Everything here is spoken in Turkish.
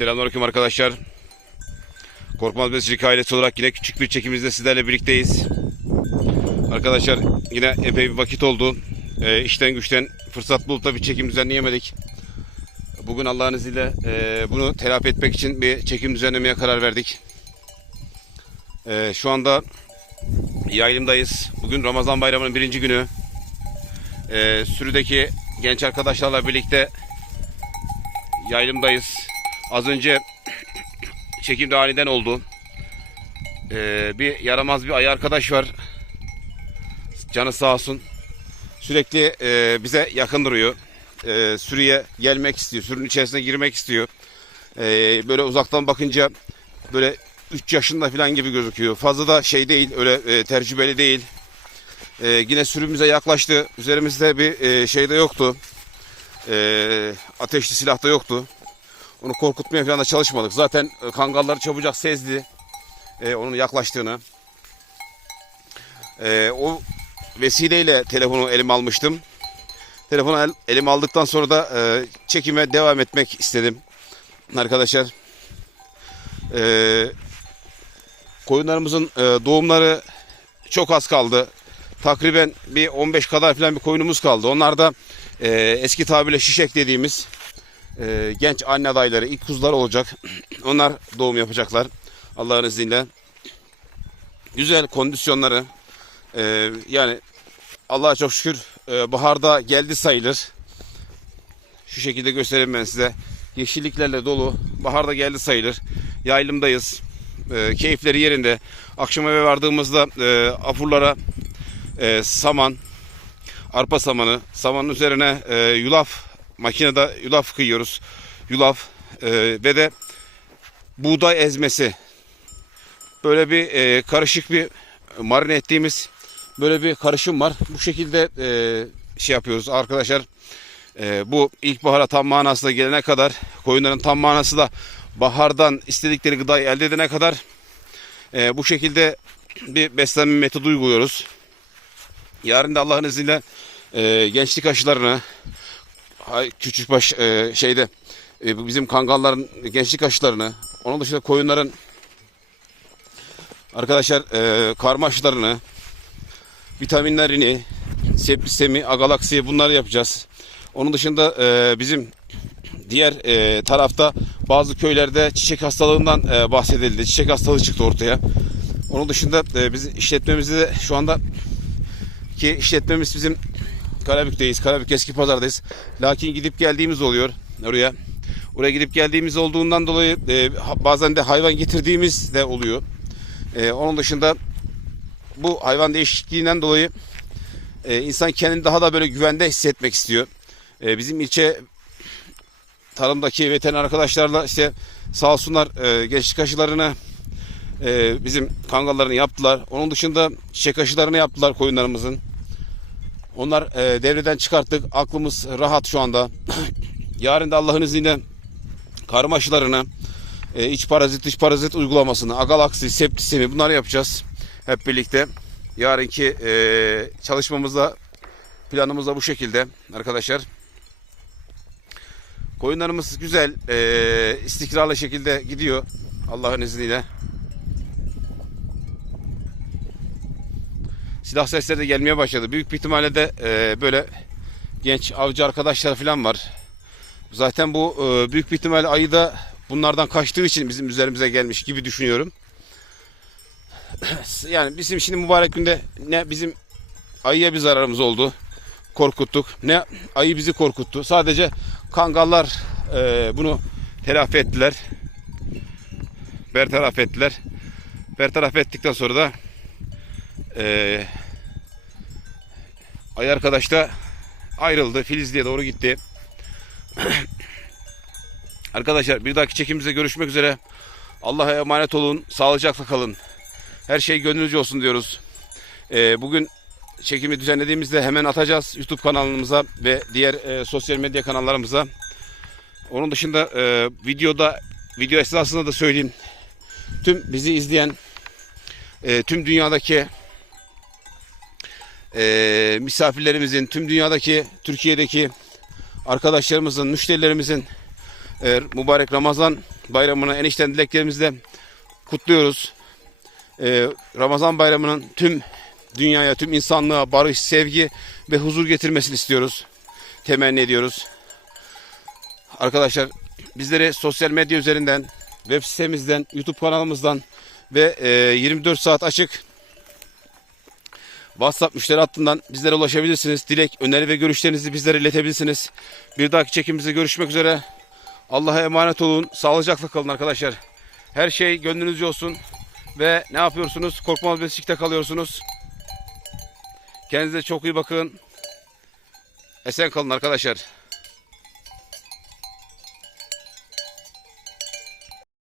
Selamünaleyküm arkadaşlar. Korkmaz Besicilik ailesi olarak yine küçük bir çekimimizde sizlerle birlikteyiz. Arkadaşlar yine epey bir vakit oldu. Ee, işten güçten fırsat bulup da bir çekim düzenleyemedik. Bugün Allah'ın izniyle e, bunu telafi etmek için bir çekim düzenlemeye karar verdik. Ee, şu anda yaylımdayız. Bugün Ramazan bayramının birinci günü. Ee, sürüdeki genç arkadaşlarla birlikte yaylımdayız. Az önce çekimde aniden oldu. Ee, bir yaramaz bir ay arkadaş var. Canı sağ olsun. Sürekli e, bize yakın duruyor. E, sürüye gelmek istiyor. Sürünün içerisine girmek istiyor. E, böyle uzaktan bakınca böyle 3 yaşında falan gibi gözüküyor. Fazla da şey değil, öyle e, tecrübeli değil. E, yine sürümüze yaklaştı. Üzerimizde bir e, şey de yoktu. E, ateşli silah da yoktu. Onu korkutmaya falan da çalışmadık. Zaten e, kangalları çabucak sezdi. e, onun yaklaştığını. E, o vesileyle telefonu elime almıştım. Telefonu el, elime aldıktan sonra da e, çekime devam etmek istedim. Arkadaşlar. E, koyunlarımızın e, doğumları çok az kaldı. Takriben bir 15 kadar falan bir koyunumuz kaldı. Onlar da e, eski tabirle şişek dediğimiz e, genç anne adayları, ilk kuzular olacak. Onlar doğum yapacaklar. Allah'ın izniyle. Güzel kondisyonları. e, yani Allah'a çok şükür e, baharda geldi sayılır. Şu şekilde göstereyim ben size. Yeşilliklerle dolu. Baharda geldi sayılır. Yaylımdayız. E, keyifleri yerinde. Akşam eve vardığımızda e, afurlara e, saman, arpa samanı, samanın üzerine e, yulaf, makinede yulaf kıyıyoruz. Yulaf e, ve de buğday ezmesi. Böyle bir e, karışık bir marine ettiğimiz böyle bir karışım var. Bu şekilde e, şey yapıyoruz arkadaşlar. E, bu ilkbahara tam manasına gelene kadar koyunların tam manası da bahardan istedikleri gıdayı elde edene kadar e, bu şekilde bir beslenme metodu uyguluyoruz. Yarın da Allah'ın izniyle e, gençlik aşılarını küçük baş e, şeyde e, bizim kangalların gençlik aşılarını onun dışında koyunların arkadaşlar e, karma aşılarını vitaminlerini septisemi, agalaksiye bunları yapacağız. Onun dışında e, bizim diğer e, tarafta bazı köylerde çiçek hastalığından e, bahsedildi. Çiçek hastalığı çıktı ortaya. Onun dışında e, biz işletmemizde de şu anda ki işletmemiz bizim Karabük'teyiz. Karabük eski pazardayız. Lakin gidip geldiğimiz oluyor oraya. Oraya gidip geldiğimiz olduğundan dolayı e, bazen de hayvan getirdiğimiz de oluyor. E, onun dışında bu hayvan değişikliğinden dolayı e, insan kendini daha da böyle güvende hissetmek istiyor. E, bizim ilçe tarımdaki veteriner arkadaşlarla işte sağ olsunlar e, gençlik aşılarını e, bizim kangallarını yaptılar. Onun dışında çiçek aşılarını yaptılar koyunlarımızın. Onlar e, devreden çıkarttık. Aklımız rahat şu anda. Yarın da Allah'ın izniyle karma aşılarını, e, iç parazit dış parazit uygulamasını, agalaksi, septisemi bunları yapacağız hep birlikte. Yarınki e, çalışmamızda planımız da bu şekilde arkadaşlar. Koyunlarımız güzel, e, istikrarlı şekilde gidiyor Allah'ın izniyle. Silah sesleri de gelmeye başladı. Büyük bir ihtimalle de e, böyle genç avcı arkadaşlar falan var. Zaten bu e, büyük bir ihtimalle ayı da bunlardan kaçtığı için bizim üzerimize gelmiş gibi düşünüyorum. Yani bizim şimdi mübarek günde ne bizim ayıya bir zararımız oldu. Korkuttuk. Ne ayı bizi korkuttu. Sadece kangallar e, bunu telafi ettiler. Bertaraf ettiler. Bertaraf ettikten sonra da e, ay arkadaş da ayrıldı. Filizli'ye doğru gitti. Arkadaşlar bir dahaki çekimimizde görüşmek üzere. Allah'a emanet olun. Sağlıcakla kalın. Her şey gönlünüzce olsun diyoruz. Ee, bugün çekimi düzenlediğimizde hemen atacağız YouTube kanalımıza ve diğer e, sosyal medya kanallarımıza. Onun dışında e, videoda video esnasında da söyleyeyim. Tüm bizi izleyen e, tüm dünyadaki e, misafirlerimizin, tüm dünyadaki Türkiye'deki arkadaşlarımızın, müşterilerimizin e, mübarek Ramazan bayramını enişten dileklerimizle kutluyoruz. Ee, Ramazan bayramının tüm dünyaya, tüm insanlığa barış, sevgi ve huzur getirmesini istiyoruz. Temenni ediyoruz. Arkadaşlar bizleri sosyal medya üzerinden, web sitemizden, YouTube kanalımızdan ve e, 24 saat açık WhatsApp müşteri hattından bizlere ulaşabilirsiniz. Dilek, öneri ve görüşlerinizi bizlere iletebilirsiniz. Bir dahaki çekimimizde görüşmek üzere. Allah'a emanet olun. Sağlıcakla kalın arkadaşlar. Her şey gönlünüzce olsun. Ve ne yapıyorsunuz? Korkmaz besikte kalıyorsunuz. Kendinize çok iyi bakın. Esen kalın arkadaşlar.